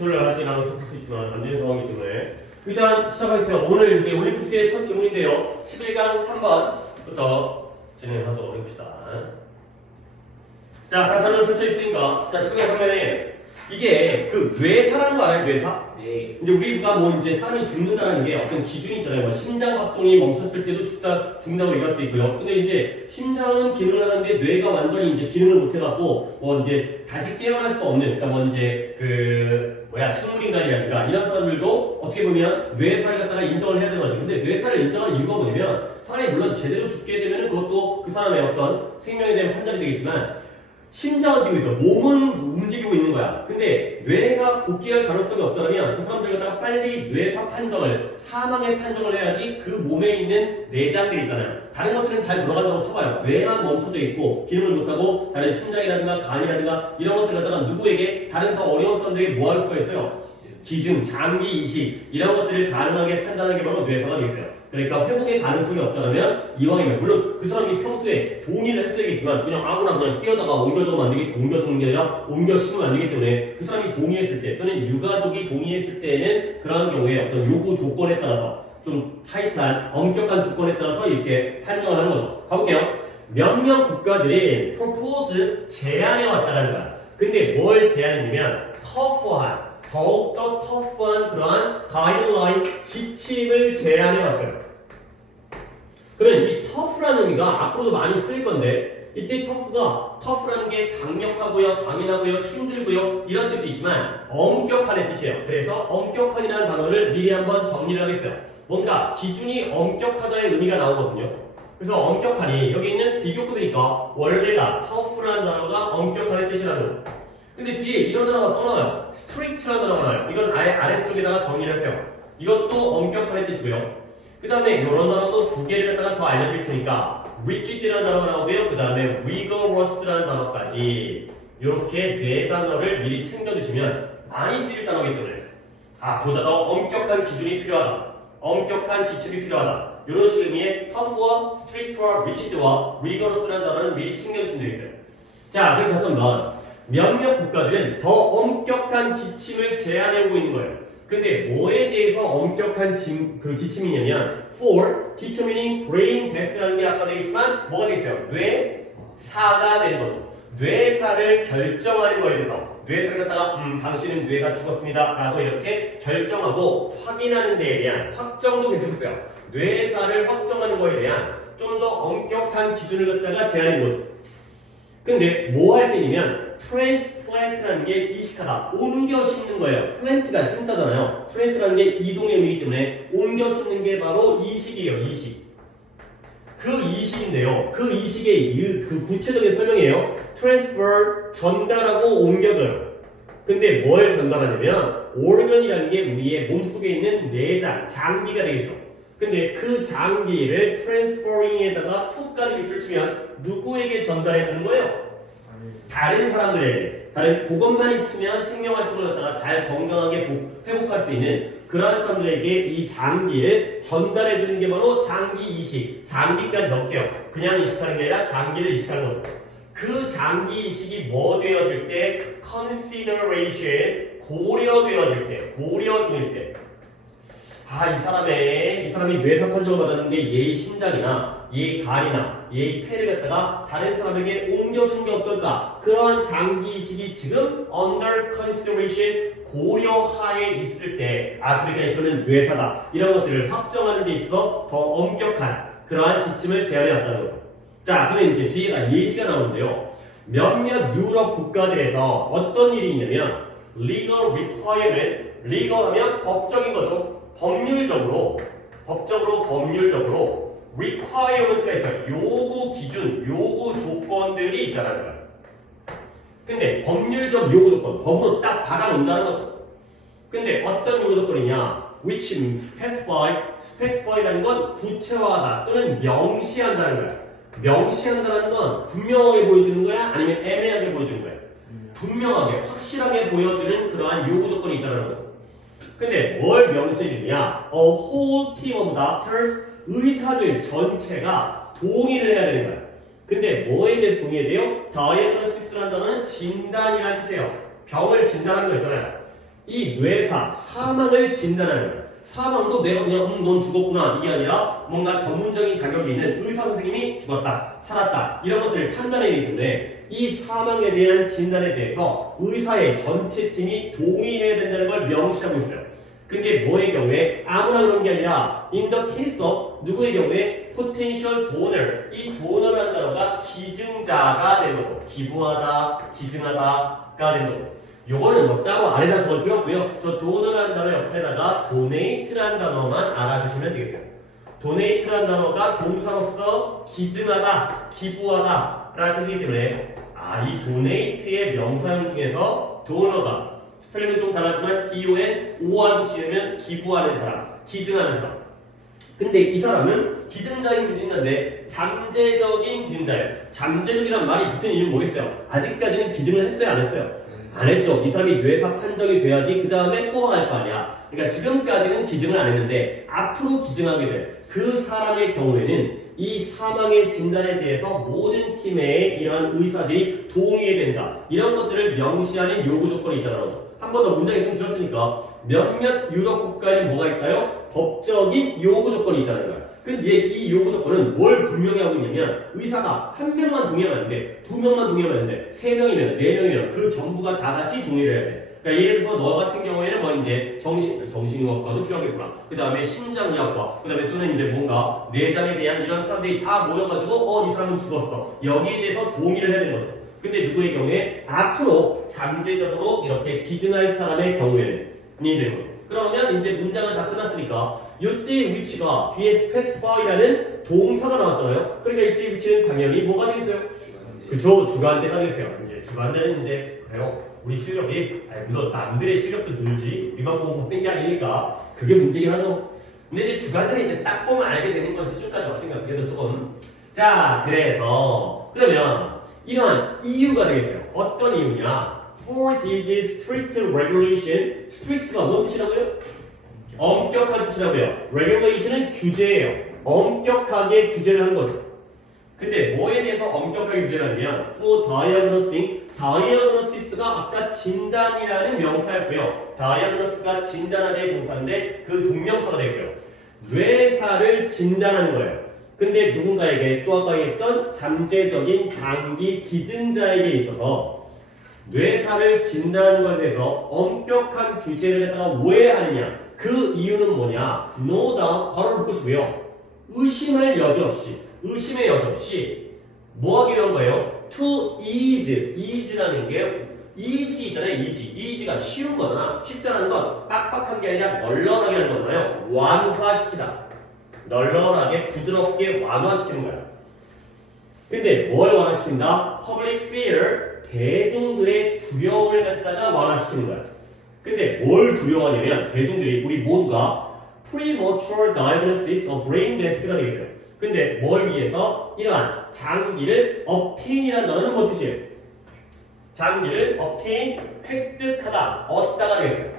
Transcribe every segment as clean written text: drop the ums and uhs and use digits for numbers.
토요일 하지 않아서 풀 수 있지만 안 되는 상황이기 때문에 일단 시작하겠습니다. 오늘 이제 올림피스의 첫 지문인데요. 11강 3번부터 진행하도록 합시다. 자, 가사를 펼쳐 있으니까 자 11강 3번에 이게 그 뇌사라는 거 알아요? 뇌사? 네. 이제 우리가 뭐 이제 사람이 죽는다라는 게 어떤 기준이 있잖아요. 뭐 심장 박동이 멈췄을 때도 죽는다고 얘기할 수 있고요. 근데 이제 심장은 기능을 하는데 뇌가 완전히 이제 기능을 못 해갖고 뭐 이제 다시 깨어날 수 없는, 그러니까 뭐 이제 식물인간이라든가 이런 사람들도 어떻게 보면 뇌사를 갖다가 인정을 해야 되는 거죠. 근데 뇌사를 인정할 이유가 뭐냐면 사람이 물론 제대로 죽게 되면 그것도 그 사람의 어떤 생명에 대한 판단이 되겠지만 심장은 뛰고 있어. 몸은 움직이고 있는 거야. 근데 뇌가 복귀할 가능성이 없다면 그 사람들 갖다가 빨리 뇌사 판정을, 사망의 판정을 해야지 그 몸에 있는 내장들 있잖아요. 다른 것들은 잘 돌아간다고 쳐봐요. 뇌만 멈춰져 있고 기능을 못하고 다른 심장이라든가 간이라든가 이런 것들 갖다가 누구에게 다른 더 어려운 사람들에게 뭐 할 수가 있어요? 기증, 장기 이식 이런 것들을 가능하게 판단하는 게 바로 뇌사가 되겠어요. 그러니까 회복의 가능성이 없다면 이왕이면 물론 그 사람이 평소에 동의를 했어야겠지만 그냥 아무나 그냥 뛰어다가 옮겨주면 안 되기, 옮겨주는 게 아니라 옮겨시면 안 되기 때문에 그 사람이 동의했을 때 또는 유가족이 동의했을 때에는 그러한 경우에 어떤 요구 조건에 따라서 좀 타이트한 엄격한 조건에 따라서 이렇게 판정을 하는 거죠. 가볼게요. 몇몇 국가들이 propose 제안해 왔다는 거야. 근데 뭘 제안했냐면 터프한, 더욱더 터프한 그러한 가이드라인, 지침을 제안해 왔어요. 그러면 이 터프라는 의미가 앞으로도 많이 쓰일 건데 이때 터프라는 게 강력하고요, 강인하고요, 힘들고요 이런 뜻도 있지만 엄격한의 뜻이에요. 그래서 엄격한이라는 단어를 미리 한번 정리를 하겠어요. 뭔가 기준이 엄격하다의 의미가 나오거든요. 그래서 엄격한이 여기 있는 비교급이니까 원래가 터프라는 단어가 엄격한의 뜻이라는 거예요. 근데 뒤에 이런 단어가 또 나와요. strict라는 단어가 나와요. 이건 아예 아래쪽에다가 정리를 하세요. 이것도 엄격한의 뜻이고요. 그 다음에 이런 단어도 두 개를 갖다가 더 알려드릴 테니까 rigid라는 단어가 나오고요. 그 다음에 rigorous라는 단어까지 이렇게 네 단어를 미리 챙겨두시면 많이 쓰일 단어이기 때문에 보다 더 엄격한 기준이 필요하다. 엄격한 지침이 필요하다. 이런 식의 의미의 tough와 strict와 rigid와 rigorous라는 단어를 미리 챙겨주시면 되겠어요. 자, 그래서 다시 한번 몇몇 국가들은 더 엄격한 지침을 제안해오고 있는 거예요. 근데 뭐에 대해서 엄격한 지침이냐면 for determining brain death라는 게 아까 되겠지만 뭐가 되겠어요? 뇌사가 되는 거죠. 뇌사를 결정하는 거에 대해서 뇌사를 갖다가 당신은 뇌가 죽었습니다 라고 이렇게 결정하고 확인하는 데에 대한 확정도 괜찮겠어요. 뇌사를 확정하는 거에 대한 좀 더 엄격한 기준을 갖다가 제안한 거죠. 근데 뭐 할 때냐면 transplant라는 게 이식하다, 옮겨 심는 거예요. plant가 심다잖아요. trans라는 게 이동의 의미이기 때문에 옮겨 심는 게 바로 이식이에요. 이식. 그 이식인데요. 그 이식의 그 구체적인 설명이에요. transfer, 전달하고 옮겨줘요. 근데 뭘 전달하냐면 organ이라는 게 우리의 몸속에 있는 내장, 장기가 되겠죠. 근데 그 장기를 transferring에다가 to까지 밑줄 치면 누구에게 전달해 주는 거예요? 다른 사람들에게. 그것만 있으면 생명활동을 갖다가 잘 건강하게 회복할 수 있는 그러한 사람들에게 이 장기를 전달해 주는 게 바로 장기 이식. 장기까지 넣을게요. 그냥 이식하는 게 아니라 장기를 이식하는 거죠. 그 장기 이식이 뭐 되어질 때? consideration, 고려되어질 때, 고려 중일 때. 이 사람이 뇌사 판정을 받았는데 얘의 심장이나 얘의 간이나 얘의 폐를 갖다가 다른 사람에게 옮겨주는 게 어떨까? 그러한 장기 이식이 지금 under consideration, 고려하에 있을 때 그러니까 이거는 뇌사다. 이런 것들을 확정하는 데 있어서 더 엄격한 그러한 지침을 제안해 왔다는 거죠. 자, 그러면 이제 뒤에가 예시가 나오는데요. 몇몇 유럽 국가들에서 어떤 일이 있냐면 legal requirement, legal 하면 법적인 거죠. 법률적으로 requirement가 있어요. 요구 기준, 요구 조건들이 있다는 거예요. 근데 법률적 요구 조건, 법으로 딱 박아놓는다는 거죠. 근데 어떤 요구 조건이냐? which specify라는 건 구체화하다 또는 명시한다는 거야. 명시한다는 건 분명하게 보여주는 거야? 아니면 애매하게 보여주는 거야? 분명하게, 확실하게 보여주는 그러한 요구 조건이 있다는 거죠. 근데 뭘 명시해주냐? A whole team of doctors, 의사들 전체가 동의를 해야 되는 거야. 근데 뭐에 대해서 동의해야 돼요? diagnosis라는 단어는 진단이라는 뜻이에요. 병을 진단하는 거 있잖아요. 이 뇌사, 사망을 진단하는 거야. 사망도 내가 그냥 넌 죽었구나 이게 아니라 뭔가 전문적인 자격이 있는 의사 선생님이 죽었다, 살았다 이런 것들을 판단해야 되기 때문에 이 사망에 대한 진단에 대해서 의사의 전체 팀이 동의해야 된다는 걸 명시하고 있어요. 근데 뭐의 경우에 아무나 그런 게 아니라 in the case of 누구의 경우에 potential donor 이 donor라는 단어가 기증자가 되는 거고 기부하다, 기증하다가 되는 거고 요거는 뭐 따로 아래다 적을 필요 없고요. 저 donor라는 단어 옆에다가 donate라는 단어만 알아두시면 되겠어요. donate라는 단어가 동사로서 기증하다, 기부하다 라는 뜻이기 때문에 이 donate의 명사형 중에서 donor가 스펠링은 좀 다르지만 D-O-N-O하고 지으면 기부하는 사람, 기증하는 사람. 근데 이 사람은 기증자인 기증자인데 잠재적인 기증자예요. 잠재적이란 말이 붙은 이유는 뭐겠어요? 아직까지는 기증을 했어요? 안 했어요? 안 했죠. 이 사람이 뇌사 판정이 돼야지 그 다음에 뽑아갈 거 아니야. 그러니까 지금까지는 기증을 안 했는데 앞으로 기증하게 될 그 사람의 경우에는 이 사망의 진단에 대해서 모든 팀의 이러한 의사들이 동의해야 된다. 이런 것들을 명시하는 요구 조건이 있다는 거죠. 한 번 더 문장이 좀 길었으니까 몇몇 유럽 국가에는 뭐가 있다요? 법적인 요구 조건이 있다는 거야. 근데 이 요구 조건은 뭘 분명히 하고 있냐면 의사가 한 명만 동의하면 안 돼. 두 명만 동의하면 안 돼. 세 명이면 네 명이면 그 전부가 다 같이 동의를 해야 돼. 그러니까 예를 들어서 너 같은 경우에는 뭐 이제 정신의학과도 필요하겠구나. 그 다음에 심장의학과, 그 다음에 또는 이제 뭔가 내장에 대한 이런 사람들이 다 모여가지고 이 사람은 죽었어. 여기에 대해서 동의를 해야 되는 거죠. 근데 누구의 경우에 앞으로 잠재적으로 이렇게 기증할 사람의 경우에는 이 되는 거죠. 그러면 이제 문장은 다 끝났으니까 이때의 위치가 뒤에 specify라는 동사가 나왔잖아요. 그러니까 이때의 위치는 당연히 뭐가 되겠어요? 그쵸, 주관대가 되겠어요. 이제 주관대는 이제 그래요. 우리 실력이 물론 남들의 실력도 늘지 우리만 공부하는 게 아니니까 그게 문제긴 하죠. 근데 이제 주관대는 이제 딱 보면 알게 되는 건 수준까지 왔으니까 그래도 조금 자 그래서 그러면 이러한 이유가 되겠어요. 어떤 이유냐? For this strict regulation, strict가 뭔 뜻이라고요? 엄격한 뜻이라고요. regulation은 규제예요. 엄격하게 규제를 하는 거죠. 근데 뭐에 대해서 엄격하게 규제를 하냐면 for diagnosing, diagnosis가 아까 진단이라는 명사였고요. diagnos가 진단하다의 동사인데 그 동명사가 되고요. 뇌사를 진단하는 거예요. 근데 누군가에게 또 아까 얘기했던 잠재적인 장기 기증자에게 있어서 뇌사를 진단하는 것에 대해서 엄격한 규제를 갖다가 왜 하느냐? 그 이유는 뭐냐? no doubt, 바로 묶어주고요. 의심의 여지 없이 뭐 하기 위한 거예요? to ease라는 게 easy 있잖아요. easy가 쉬운 거잖아. 쉽다는 건 빡빡한 게 아니라 널널하게 하는 거잖아요. 완화시키다. 널널하게 부드럽게 완화시키는 거야. 근데 뭘 완화시킨다? public fear, 대중들의 두려움을 갖다가 완화시키는 거야. 근데 뭘 두려워하냐면 대중들이 우리 모두가 premature diagnosis of brain death가 되겠어요. 근데 뭘 위해서 이러한 장기를 obtain이라는 단어는 뭐 뜻이에요? 장기를 obtain, 획득하다, 얻다가 되겠어요.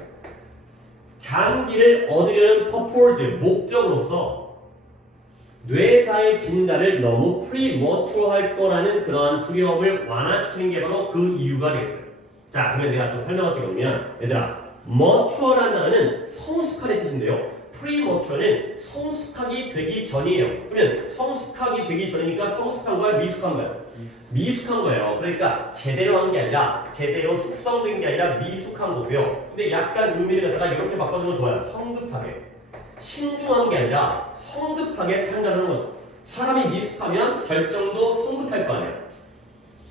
장기를 얻으려는 purpose, 목적으로서 뇌사의 진단을 너무 premature 할 거라는 그러한 두려움을 완화시키는 게 바로 그 이유가 되겠어요. 자, 그러면 내가 또 설명할게 보면 얘들아, mature라는 단어는 성숙하는 뜻인데요. premature는 성숙하기 되기 전이에요. 그러면 성숙하기 되기 전이니까 성숙한 거야, 미숙한 거야? 미숙한 거예요. 그러니까 제대로 한 게 아니라 제대로 숙성된 게 아니라 미숙한 거고요. 근데 약간 의미를 갖다가 이렇게 바꿔주면 좋아요. 성급하게. 신중한 게 아니라 성급하게 판단하는 거죠. 사람이 미숙하면 결정도 성급할 거 아니에요.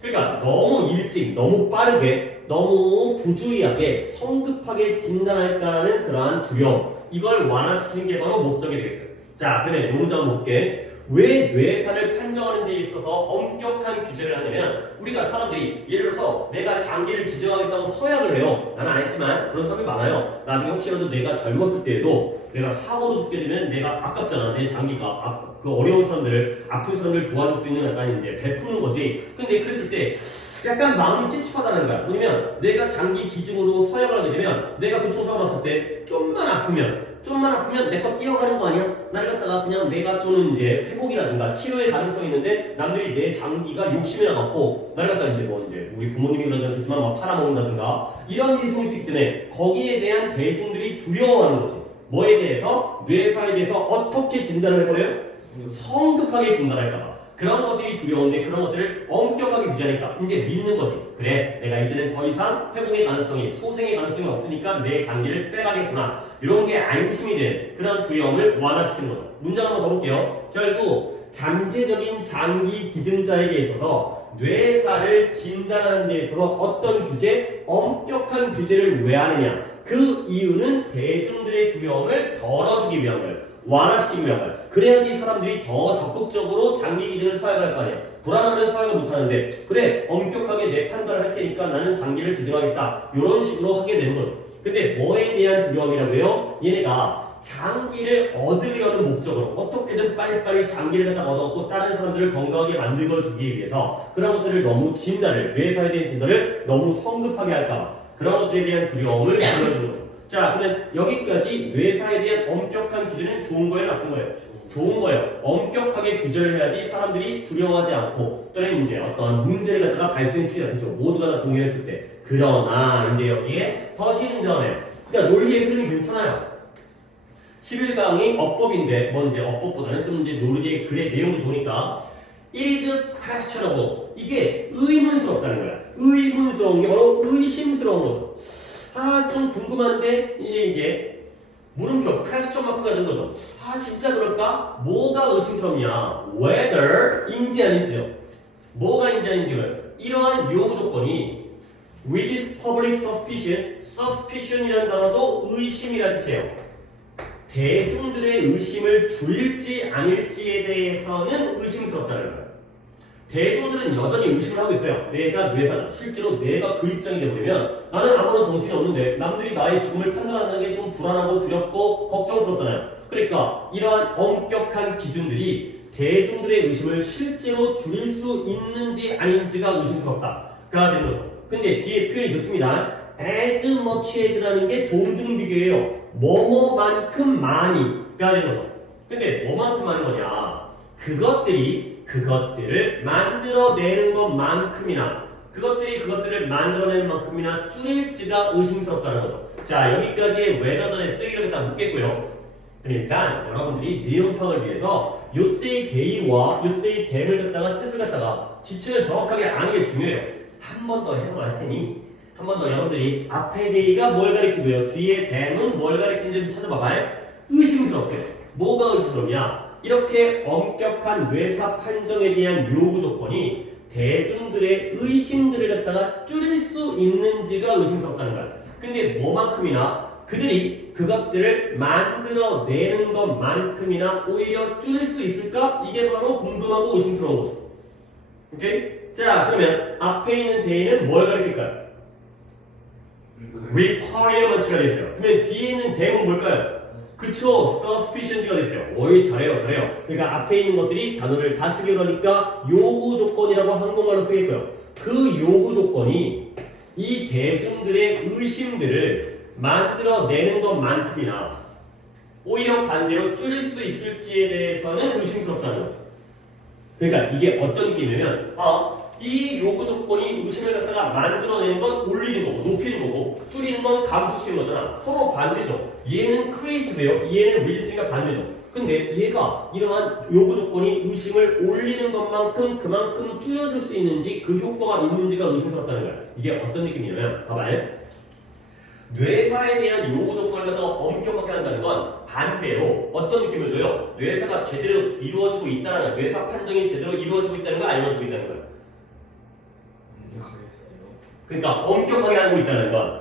그러니까 너무 일찍, 너무 빠르게, 너무 부주의하게, 성급하게 진단할까라는 그러한 두려움. 이걸 완화시키는 게 바로 목적이 되겠어요. 자, 그러면 논문장 볼게. 왜 뇌사를 판정하는 데 있어서 엄격한 규제를 하냐면 우리가 사람들이 예를 들어서 내가 장기를 기증하겠다고 서약을 해요. 나는 안 했지만 그런 사람이 많아요. 나중에 혹시라도 내가 젊었을 때에도 내가 사고로 죽게 되면 내가 아깝잖아. 내 장기가 그 어려운 사람들을 아픈 사람들을 도와줄 수 있는 약간 이제 베푸는 거지. 근데 그랬을 때 약간 마음이 찝찝하다는 거야. 뭐냐면 내가 장기 기증으로 서약을 하게 되면 내가 교통사고 났을 때 좀만 아프면 내 거 뛰어가는 거 아니야? 날 갖다가 그냥 내가 또는 이제 회복이라든가 치료의 가능성이 있는데 남들이 내 장기가 욕심이 나갖고 날 갖다가 이제 우리 부모님이 그러지 않겠지만 막 팔아먹는다든가 이런 일이 생길 수 있기 때문에 거기에 대한 대중들이 두려워하는 거지. 뭐에 대해서? 뇌사에 대해서 어떻게 진단을 해버려요? 성급하게 진단할까봐. 그런 것들이 두려운데 그런 것들을 엄격하게 규제하니까 이제 믿는 거지. 그래, 내가 이제는 더 이상 회복의 가능성이, 소생의 가능성이 없으니까 내 장기를 빼가겠구나. 이런 게 안심이 된 그런 두려움을 완화시키는 거죠. 문장 한번 더 볼게요. 결국 잠재적인 장기 기증자에게 있어서 뇌사를 진단하는 데 있어서 어떤 규제? 엄격한 규제를 왜 하느냐? 그 이유는 대중들의 두려움을 덜어주기 위한 거예요. 완화시키기 위한 거예요. 그래야지 사람들이 더 적극적으로 장기 기증을 서약을 할 거 아니에요. 불안하면 서약을 못 하는데 그래 엄격하게 내 판단을 할 테니까 나는 장기를 기증하겠다. 이런 식으로 하게 되는 거죠. 근데 뭐에 대한 두려움이라고 해요? 얘네가 장기를 얻으려는 목적으로 어떻게든 빨리빨리 장기를 갖다 얻어갖고 다른 사람들을 건강하게 만들어주기 위해서 그런 것들을 너무 진단을, 뇌사에 대한 진단을 너무 성급하게 할까 그런 것들에 대한 두려움을 보여주는 거죠. 자, 그러면 여기까지 뇌사에 대한 엄격한 기준은 좋은 거예요, 나쁜 거예요? 좋은 거예요. 엄격하게 규제를 해야지 사람들이 두려워하지 않고 또는 이제 어떤 문제를 갖다가 발생시키지 않죠. 모두가 다 동의했을 때. 그러나 이제 여기에 더 쉬는 점에 그러니까 논리의 흐름이 괜찮아요. 11강이 어법인데 뭐 이제 어법보다는 좀 이제 논리의 글의 내용도 좋으니까 It is questionable. 이게 의문스럽다는 거야. 의문스러운 게 바로 의심스러운 거죠. 아, 좀 궁금한데 이게 물음표, 퀘스천 마크가 된 거죠. 아, 진짜 그럴까? 뭐가 의심스럽냐? whether인지 아닌지요. 뭐가 인지 아닌지를 이러한 요구 조건이 with this public suspicion이라는 단어도 의심이라는 뜻이에요. 대중들의 의심을 줄일지 아닐지에 대해서는 의심스럽다는 거예요. 대중들은 여전히 의심을 하고 있어요. 내가 뇌사자, 실제로 내가 그 입장이 되버리면 나는 아무런 정신이 없는데 남들이 나의 죽음을 판단하는 게 좀 불안하고 두렵고 걱정스럽잖아요. 그러니까 이러한 엄격한 기준들이 대중들의 의심을 실제로 줄일 수 있는지 아닌지가 의심스럽다가 되는 거죠. 근데 뒤에 표현이 좋습니다. as much as라는 게 동등 비교예요. 뭐뭐만큼 많이가 되는 거죠. 근데 뭐만큼 많은 거냐? 그것들을 만들어내는 것만큼이나 그것들을 만들어내는 만큼이나 줄일지가 의심스럽다는 거죠. 자, 여기까지의 외다전의 쓰기를 갖다 묻겠고요. 그러니까 여러분들이 내용 파악을 위해서 요때의 대의와 요때의 댐을 갖다가 뜻을 갖다가 지층을 정확하게 아는 게 중요해요. 한 번 더 해석을 할 테니 한 번 더 여러분들이 앞에 대의가 뭘 가리키고요. 뒤에 댐은 뭘 가리키는지 좀 찾아봐봐요. 의심스럽게. 뭐가 의심스럽냐? 이렇게 엄격한 뇌사 판정에 대한 요구 조건이 대중들의 의심들을 갖다가 줄일 수 있는지가 의심스럽다는 거야. 근데 뭐만큼이나 그들이 그것들을 만들어내는 것만큼이나 오히려 줄일 수 있을까? 이게 바로 궁금하고 의심스러운 거죠. 오케이? 자, 그러면 앞에 있는 대의는 뭘 가리킬까요? requirement가 되어 있어요. 그러면 뒤에 있는 대문 뭘까요? 그쵸, suspicion가 되어 있어요. 오이 잘해요. 그러니까 앞에 있는 것들이 단어를 다 쓰기 그러니까 요구 조건이라고 한국말로 쓰겠고요. 그 요구 조건이 이 대중들의 의심들을 만들어내는 것만큼이나 오히려 반대로 줄일 수 있을지에 대해서는 의심스럽다는 거죠. 그러니까 이게 어떤 느낌이냐면 이 요구 조건이 의심을 갖다가 만들어내는 건 올리는 거고 높이는 거고 줄이는 건 감소시키는 거잖아. 서로 반대죠. 얘는 creative예요. 얘는 release니까 반대죠. 근데 얘가 이러한 요구 조건이 의심을 올리는 것만큼 그만큼 줄여줄 수 있는지 그 효과가 있는지가 의심스럽다는 거야. 이게 어떤 느낌이냐면 봐봐요. 뇌사에 대한 요구 조건을 갖다가 엄격하게 한다는 건 반대로 어떤 느낌을 줘요? 뇌사가 제대로 이루어지고 있다는 거야. 뇌사 판정이 제대로 이루어지고 있다는 거야? 안 이루어지고 있다는 거야? 그러니까 엄격하게 하고 있다는 건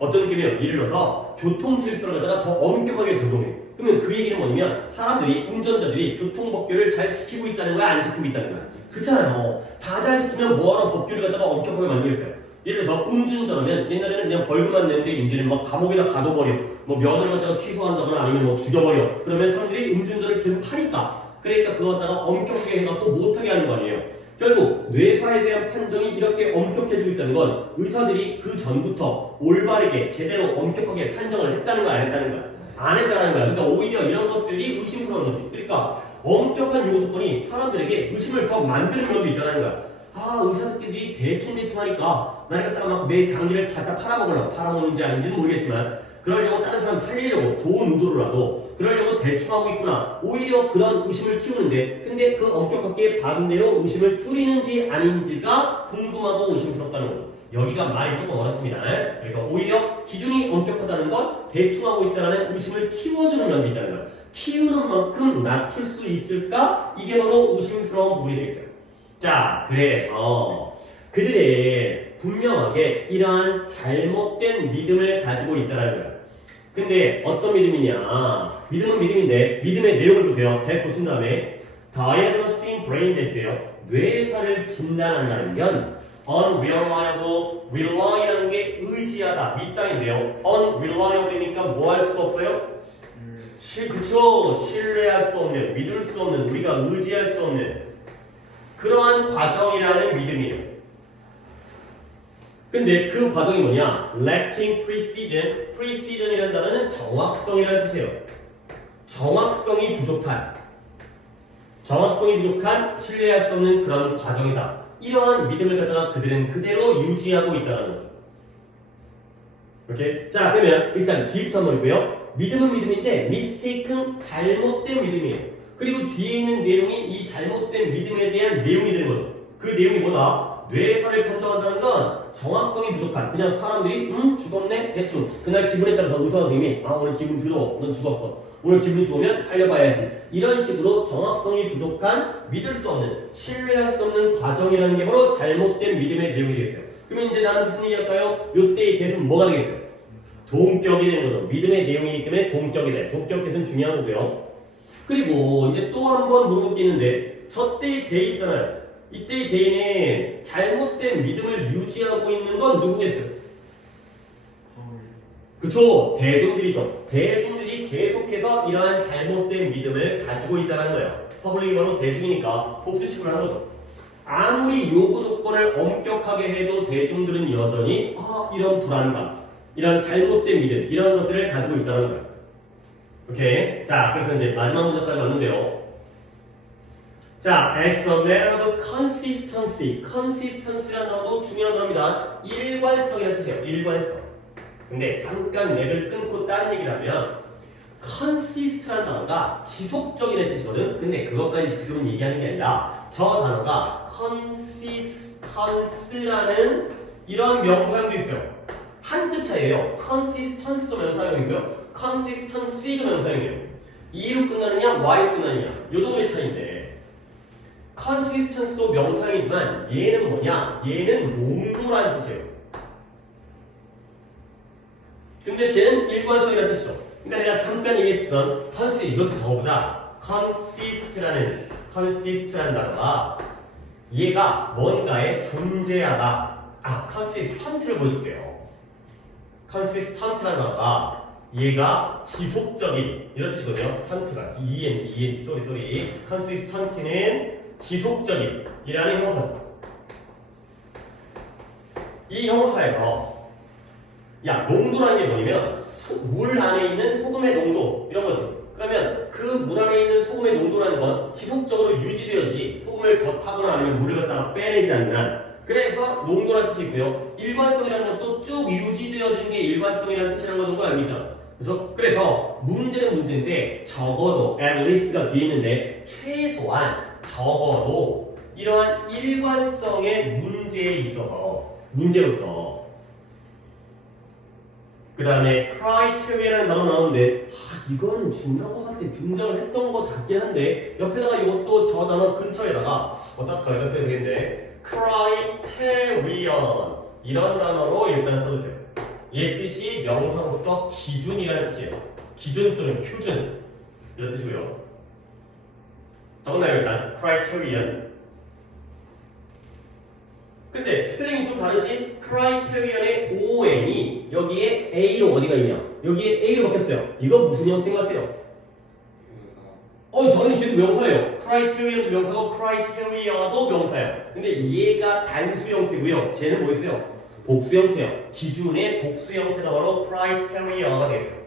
어떤 느낌이에요? 예를 들어서 교통 질서를 갖다가 더 엄격하게 적용해. 그러면 그 얘기는 뭐냐면 사람들이 운전자들이 교통법규를 잘 지키고 있다는 거야? 안 지키고 있다는 거야? 그렇잖아요. 다 잘 지키면 뭐하러 법규를 갖다가 엄격하게 만들겠어요? 예를 들어서 음주운전하면 옛날에는 그냥 벌금만 내는데 이제는 막 감옥에다 가둬버려. 뭐 면허를 갖다가 취소한다거나 아니면 뭐 죽여버려. 그러면 사람들이 음주운전을 계속 하니까 그러니까 그거 갖다가 엄격하게 해갖고 못하게 하는 거 아니에요. 결국 뇌사에 대한 판정이 이렇게 엄격해지고 있다는 건 의사들이 그 전부터 올바르게 제대로 엄격하게 판정을 했다는 거야, 안 했다는 거야? 안 했다는 거야. 그러니까 오히려 이런 것들이 의심스러운 거지. 그러니까 엄격한 요구 조건이 사람들에게 의심을 더 만드는 면도 있다는 거야. 아, 의사들끼리 대충 하니까 나 갖다가 막 내 장기를 갖다 팔아먹는지 아닌지는 모르겠지만 그러려고 다른 사람 살리려고 좋은 의도로라도 그러려고 대충 하고 있구나. 오히려 그런 의심을 키우는데 근데 그 엄격하게 반대로 의심을 줄이는지 아닌지가 궁금하고 의심스럽다는 거죠. 여기가 말이 조금 어렵습니다. 그러니까 오히려 기준이 엄격하다는 건 대충 하고 있다는 의심을 키워주는 면도 있다는 거예요. 키우는 만큼 낮출 수 있을까? 이게 바로 의심스러운 부분이 되겠어요. 자, 그래서 그들이 분명하게 이러한 잘못된 믿음을 가지고 있다는 거예요. 근데 어떤 믿음이냐? 믿음은 믿음인데 믿음의 내용을 보세요. 대 보신 다음에 diagnosing brain death예요. 뇌사를 진단한다는 건 unreliable, rely라는 게 의지하다, 믿다인데요. unreliable이니까 뭐 할 수가 없어요? 그쵸? 신뢰할 수 없는, 믿을 수 없는, 우리가 의지할 수 없는 그러한 과정이라는 믿음이에요. 근데 그 과정이 뭐냐? lacking precision, precision이라는 단어는 정확성이라는 뜻이에요. 정확성이 부족한, 신뢰할 수 없는 그런 과정이다. 이러한 믿음을 갖다가 그들은 그대로 유지하고 있다는 거죠. 오케이? 자, 그러면 일단 뒤부터 한번 볼게요. 믿음은 믿음인데 mistaken, 잘못된 믿음이에요. 그리고 뒤에 있는 내용이 이 잘못된 믿음에 대한 내용이 되는 거죠. 그 내용이 뭐다? 뇌사를 판정한다는 건 정확성이 부족한, 그냥 사람들이 죽었네? 대충 그날 기분에 따라서 의사 선생님이 오늘 기분 들어, 넌 죽었어, 오늘 기분이 좋으면 살려봐야지, 이런 식으로 정확성이 부족한, 믿을 수 없는, 신뢰할 수 없는 과정이라는 게 바로 잘못된 믿음의 내용이 되겠어요. 그러면 이제 나는 무슨 얘기 할까요? 요때의 대은 뭐가 되겠어요? 동격이 되는 거죠. 믿음의 내용이기 때문에 동격이 돼. 동격 대은 중요한 거고요. 그리고 이제 또 한 번 물어볼 게 있는데 저 때의 대 있잖아요. 이때의 대인은 잘못된 믿음을 유지하고 있는 건 누구겠어요? 그쵸? 대중들이죠. 대중들이 계속해서 이러한 잘못된 믿음을 가지고 있다는 거예요. 퍼블릭이 바로 대중이니까 복수치고를 하는 거죠. 아무리 요구 조건을 엄격하게 해도 대중들은 여전히 이런 불안감, 이런 잘못된 믿음, 이런 것들을 가지고 있다는 거예요. 오케이? 자, 그래서 이제 마지막 문제까지 왔는데요. 자, as the matter of consistency. consistency라는 단어도 중요한 단어입니다. 일관성이라는 뜻이에요. 일관성. 근데 잠깐 랩을 끊고 다른 얘기를 하면 consist라는 단어가 지속적이라는 뜻이거든. 근데 그것까지 지금은 얘기하는 게 아니라 저 단어가 consistence라는 이런 명사형도 있어요. 한 끗 차이에요. consistence도 명사형이고요. consistency도 명사형이에요. E로 끝나느냐, Y로 끝나느냐, 요 정도의 차이인데 consistence도 명사형이지만 얘는 뭐냐? 얘는 농도라는 뜻이에요. 근데 쟤는 일관성이라는 뜻이죠. 그러니까 내가 잠깐 얘기했던 consist, 이것도 적어보자. consist라는 단어가 얘가 뭔가에 존재하다. consistent를 보여줄게요. consistent라는 단어가 얘가 지속적인 이런 뜻이거든요. tant가 ENT, sorry. consistent는 지속적인 이라는 형용사죠. 이 형용사에서 농도라는 게 뭐냐면 물 안에 있는 소금의 농도 이런 거죠. 그러면 그 물 안에 있는 소금의 농도라는 건 지속적으로 유지되어야지 소금을 더 타거나 아니면 물을 갖다가 빼내지 않는 한. 그래서 농도라는 뜻이 있고요. 일관성이라는 것도 쭉 유지되어지는 게 일관성이라는 뜻이라는 거 정도 알고 있죠. 그래서 문제는 문제인데 적어도 at least가 뒤에 있는데 최소한 적어도 이러한 일관성의 문제로서 그 다음에 criteria라는 단어 나오는데 이거는 중간고사 때 등장을 했던 것 같긴 한데 옆에다가 이것도 저 단어 근처에다가 어디다 써야 되겠는데 criterion 이런 단어로 일단 써주세요. 얘 뜻이 명사로서 기준이라는 뜻이에요. 기준 또는 표준 이런 뜻이고요. 적었나요? 일단 criterion. 근데 스펠링이 좀 다르지? criterion의 on이 여기에 a로 어디가 있냐? 여기에 a로 바뀌었어요. 이거 무슨 형태인 것 같아요? 당연히 쟤도 명사예요. criteria도 명사고 criteria도 명사예요. 근데 얘가 단수 형태고요. 쟤는 뭐 있어요? 복수 형태예요. 기준의 복수 형태가 바로 criteria가 되겠어요.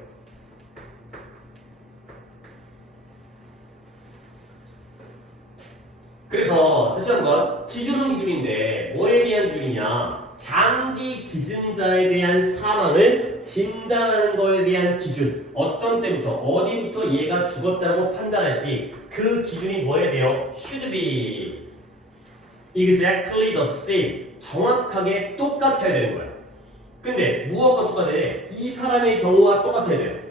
그래서 다시 한번 기준은 기준인데 뭐에 대한 기준이냐? 장기 기증자에 대한 사망을 진단하는 거에 대한 기준. 어떤 때부터 어디부터 얘가 죽었다고 판단할지 그 기준이 뭐에 돼요? Should be exactly the same. 정확하게 똑같아야 되는 거야. 근데 무엇과 똑같아야 돼? 이 사람의 경우와 똑같아야 돼요.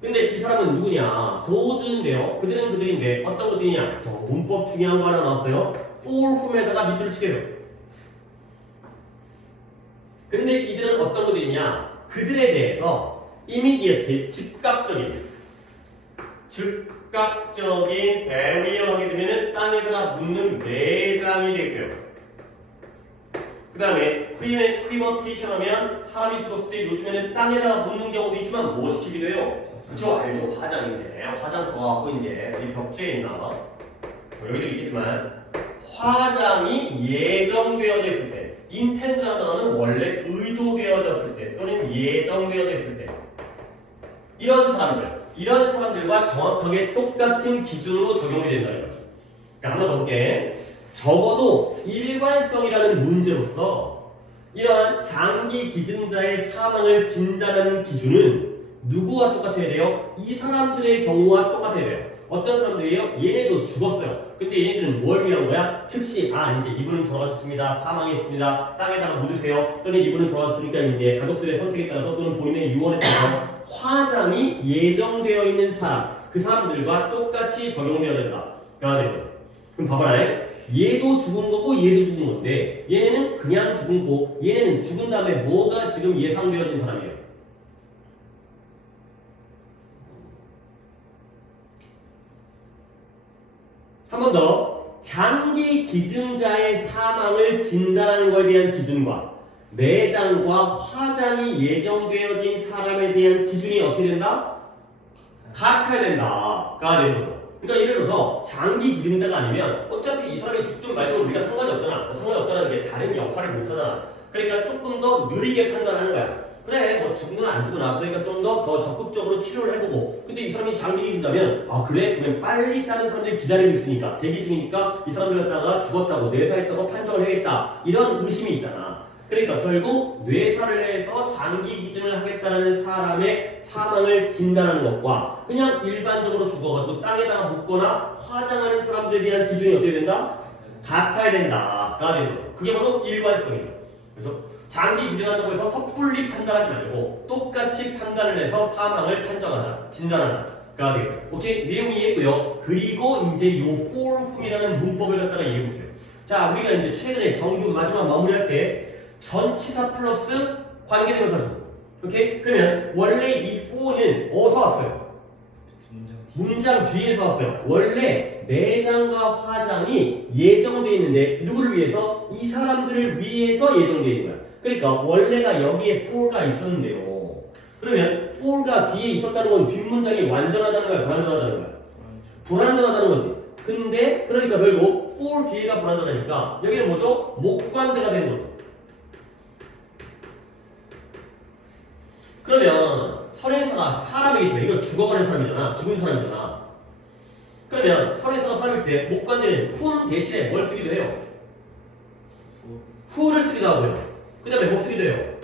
근데 이 사람은 누구냐? 도주인데요. 그들은 그들인데 어떤 것들이냐? 더 문법 중요한 거 하나 나왔어요. for whom에다가 밑줄을 치게 돼요. 근데 이들은 어떤 것들이냐? 그들에 대해서 immediate, 즉각적인 burial 하게 되면은 땅에다가 묻는 내장이 되고요. 그 다음에 cremation 하면 사람이 죽었을 때 요즘에는 땅에다가 묻는 경우도 있지만 뭐 시키기도 해요? 그쵸? 알죠? 화장 이제 화장 더 갖고 이제 이 벽지에 있나 여기도 있겠지만 화장이 예정되어져 있을 때 intend라는 단어는 원래 의도되어졌을 때 또는 예정되어져 있을 때 이런 사람들과 정확하게 똑같은 기준으로 적용이 된다는 거예요. 그러니까 한 번 더 볼게. 적어도 일관성이라는 문제로서 이러한 장기 기증자의 사망을 진단하는 기준은 누구와 똑같아야 돼요? 이 사람들의 경우와 똑같아야 돼요. 어떤 사람들이에요? 얘네도 죽었어요. 근데 얘네들은 뭘 위한 거야? 즉시 이제 이분은 돌아가셨습니다. 사망했습니다. 땅에다가 묻으세요. 또는 이분은 돌아갔으니까 이제 가족들의 선택에 따라서 또는 본인의 유언에 따라서 화장이 예정되어 있는 사람 그 사람들과 똑같이 적용되어야 된다. 그럼 봐봐라. 얘도 죽은 거고 얘도 죽은 건데 얘네는 그냥 죽은 거고 얘네는 죽은 다음에 뭐가 지금 예상되어진 사람이에요? 한 번 더. 장기 기증자의 사망을 진단하는 것에 대한 기준과 내장과 화장이 예정되어진 사람에 대한 기준이 어떻게 된다? 같아야 된다가 되는 거죠. 그러니까 예를 들어서 장기 기증자가 아니면 어차피 이 사람이 죽든 말든 우리가 상관이 없잖아. 상관이 없다는 게 다른 역할을 못 하잖아. 그러니까 조금 더 느리게 판단하는 거야. 그래 뭐 죽으나 안 죽으나 그러니까 좀 더 적극적으로 치료를 해보고 근데 이 사람이 장기 기증자면 그래? 그러면 빨리 다른 사람들이 기다리고 있으니까 대기 중이니까 이 사람들 갖다가 죽었다고 뇌사했다고 판정을 해야겠다 이런 의심이 있잖아. 그러니까 결국 뇌사를 해서 장기 기증을 하겠다는 사람의 사망을 진단하는 것과 그냥 일반적으로 죽어가지고 땅에다가 묻거나 화장하는 사람들에 대한 기준이 어떻게 된다? 같아야 된다가 되는 거죠. 그게 바로 일관성이죠. 그래서 장기 기증한다고 해서 섣불리 판단하지 말고 똑같이 판단을 해서 사망을 판정하자, 진단하자가 되겠어요. 오케이? 내용이 이해했고요. 그리고 이제 요 for whom이라는 문법을 갖다가 이해해보세요. 자, 우리가 이제 최근에 정규 마지막 마무리할 때 전치사 플러스 관계대명사죠. 오케이? 그러면 원래 이 for는 어디서 왔어요? 문장 뒤에서 왔어요. 원래 내장과 화장이 예정되어 있는데 누구를 위해서? 이 사람들을 위해서 예정되어 있는 거야. 그러니까 원래가 여기에 for가 있었는데요. 그러면 for가 뒤에 있었다는 건 뒷문장이 완전하다는 거야? 불완전하다는 거야? 불완전하다는 거지. 근데 그러니까 결국 for 뒤에가 불완전하니까 여기는 뭐죠? 목관대가 되는 거죠. 그러면 선행사가 사람이기 때문에 이거 죽어가는 사람이잖아. 죽은 사람이잖아. 그러면 선행사가 사람일 때 목관대는 whom 대신에 뭘 쓰기도 해요? who를 쓰기도 하고요. 그 다음에 뭐 쓰기도 해요?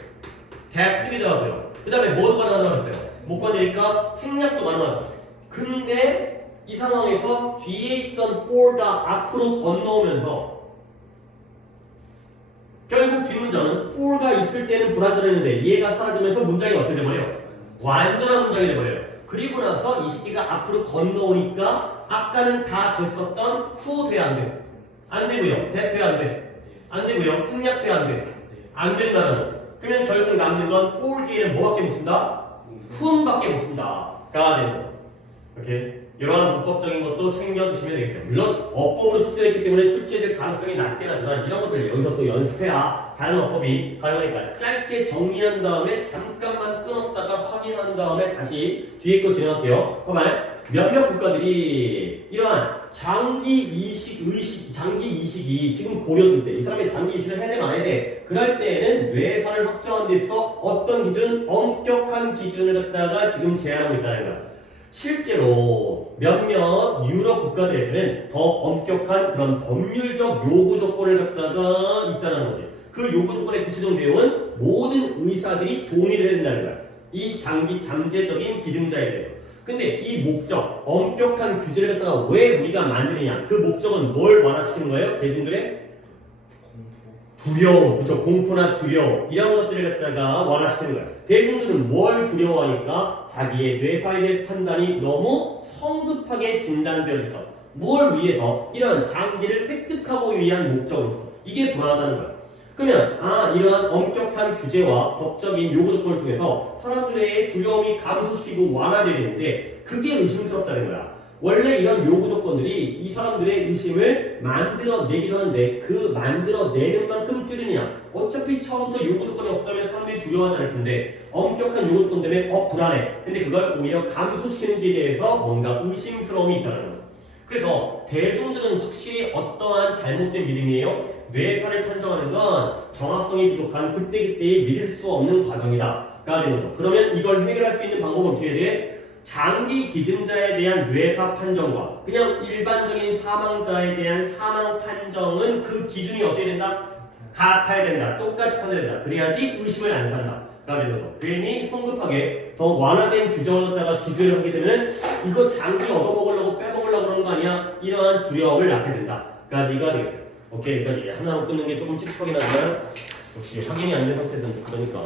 that 쓰기도 하고요. 그 다음에 뭐도 가능하다고 했어요? 목관대니까 생략도 가능하죠. 근데 이 상황에서 뒤에 있던 for가 앞으로 건너오면서 결국 뒷문장은 for가 있을 때는 불완전했는데 얘가 사라지면서 문장이 어떻게 돼버려요? 완전한 문장이 돼버려요. 그리고 나서 이 시기가 앞으로 건너오니까 아까는 다 됐었던 who 돼야 안 돼? 안 되고요. that 돼야 안 돼? 안 되고요. 생략 돼야 안 돼? 안 된다는 거죠. 그러면 결국 남는 건 for 뒤에는 뭐밖에 못 쓴다? whom밖에 못 쓴다. 가 되는 거죠. 오케이? 이러한 문법적인 것도 챙겨주시면 되겠어요. 물론 어법으로 출제했기 때문에 출제될 가능성이 낮긴 하지만 이런 것들 여기서 또 연습해야 다른 어법이 가능하니까 짧게 정리한 다음에 잠깐만 끊었다가 확인한 다음에 다시 뒤에 거 진행할게요. 봐봐요. 몇몇 국가들이 이러한 장기 이식이 지금 고려될 때, 이 사람이 장기 이식을 해야 돼, 말아야 돼. 그럴 때에는 뇌사를 확정하는 데 있어 어떤 기준? 엄격한 기준을 갖다가 지금 제한하고 있다는 거야. 실제로 몇몇 유럽 국가들에서는 더 엄격한 그런 법률적 요구 조건을 갖다가 있다는 거지. 그 요구 조건의 구체적 내용은 모든 의사들이 동의를 해야 된다는 거야. 이 장기 잠재적인 기증자에 대해서. 근데 이 목적, 엄격한 규제를 갖다가 왜 우리가 만드느냐? 그 목적은 뭘 완화시키는 거예요? 대중들의 두려움, 그렇죠? 공포나 두려움 이런 것들을 갖다가 완화시키는 거예요. 대중들은 뭘 두려워하니까? 자기의 뇌사에 대한 판단이 너무 성급하게 진단되어질까? 뭘 위해서? 이런 장기를 획득하고 위한 목적으로서 이게 불안하다는 거예요. 그러면 이러한 엄격한 규제와 법적인 요구 조건을 통해서 사람들의 두려움이 감소시키고 완화되는데 그게 의심스럽다는 거야. 원래 이런 요구 조건들이 이 사람들의 의심을 만들어내기로 하는데 그 만들어내는 만큼 줄이느냐. 어차피 처음부터 요구 조건이 없었다면 사람들이 두려워하지 않을 텐데 엄격한 요구 조건 때문에 불안해. 근데 그걸 오히려 감소시키는지에 대해서 뭔가 의심스러움이 있다는 거죠. 그래서 대중들은 확실히 어떠한 잘못된 믿음이에요? 뇌사를 판정하는 건 정확성이 부족한 그때그때의 믿을 수 없는 과정이다 가 되는 거죠. 그러면 이걸 해결할 수 있는 방법은 어떻게 돼? 장기 기증자에 대한 뇌사 판정과 그냥 일반적인 사망자에 대한 사망 판정은 그 기준이 어떻게 된다? 같아야 된다. 똑같이 판단된다. 그래야지 의심을 안 산다 가 되는 거죠. 괜히 성급하게 더 완화된 규정을 갖다가 기준을 하게 되면 이거 장기 얻어먹으려고 빼먹으려고 그러는 거 아니야? 이러한 두려움을 낳게 된다 까지가 되겠어요. 오케이, 여기까지 하나로 끊는 게 조금 찝찝하긴 하지만 역시 확인이 안 된 상태에서는 그러니까